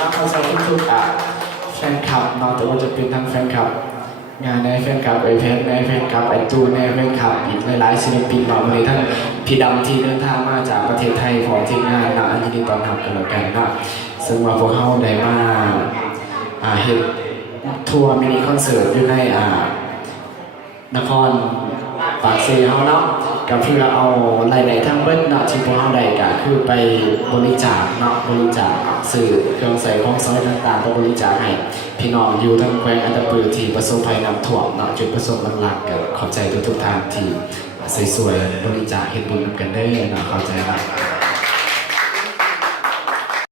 นะเข้าใจทุกแฟนคลับเนาะแต่ว่าจะเป็นทั้งแฟนคลับงานในแฟนคลับไอเพชรในแฟนคลับไอจูในแฟนคลับอีกหลายๆศิลปินเนาะวันนี้ทั้งพี่ดำที่เดินทางมาจากประเทศไทยของทีมงานเนาะยินดีต้อนรับกันแล้วกันเนาะซึ่งว่าพวกเขาได้มาเห็นทัวร์มินิคอนเสิร์ตอยู่ในนครปากเซ่เขาเนาะก็เพื่อเอารายได้ทั้งเบิ้ลเนาะที่พวกเขาได้ก็คือไปบริจาคเนาะบริจาคสื่อเครื่องใส่ของซอยต่างๆก็บริจาคให้พี่น้องอยู่ทั้งแขวงอันตะปือที่ประสบภัยน้ำท่วมเนาะจุดประสงค์หลักๆกับขอบใจทุกๆทางที่สวยๆบริจาคเฮ็ดบุญกันได้เนาะเข้าใจนะ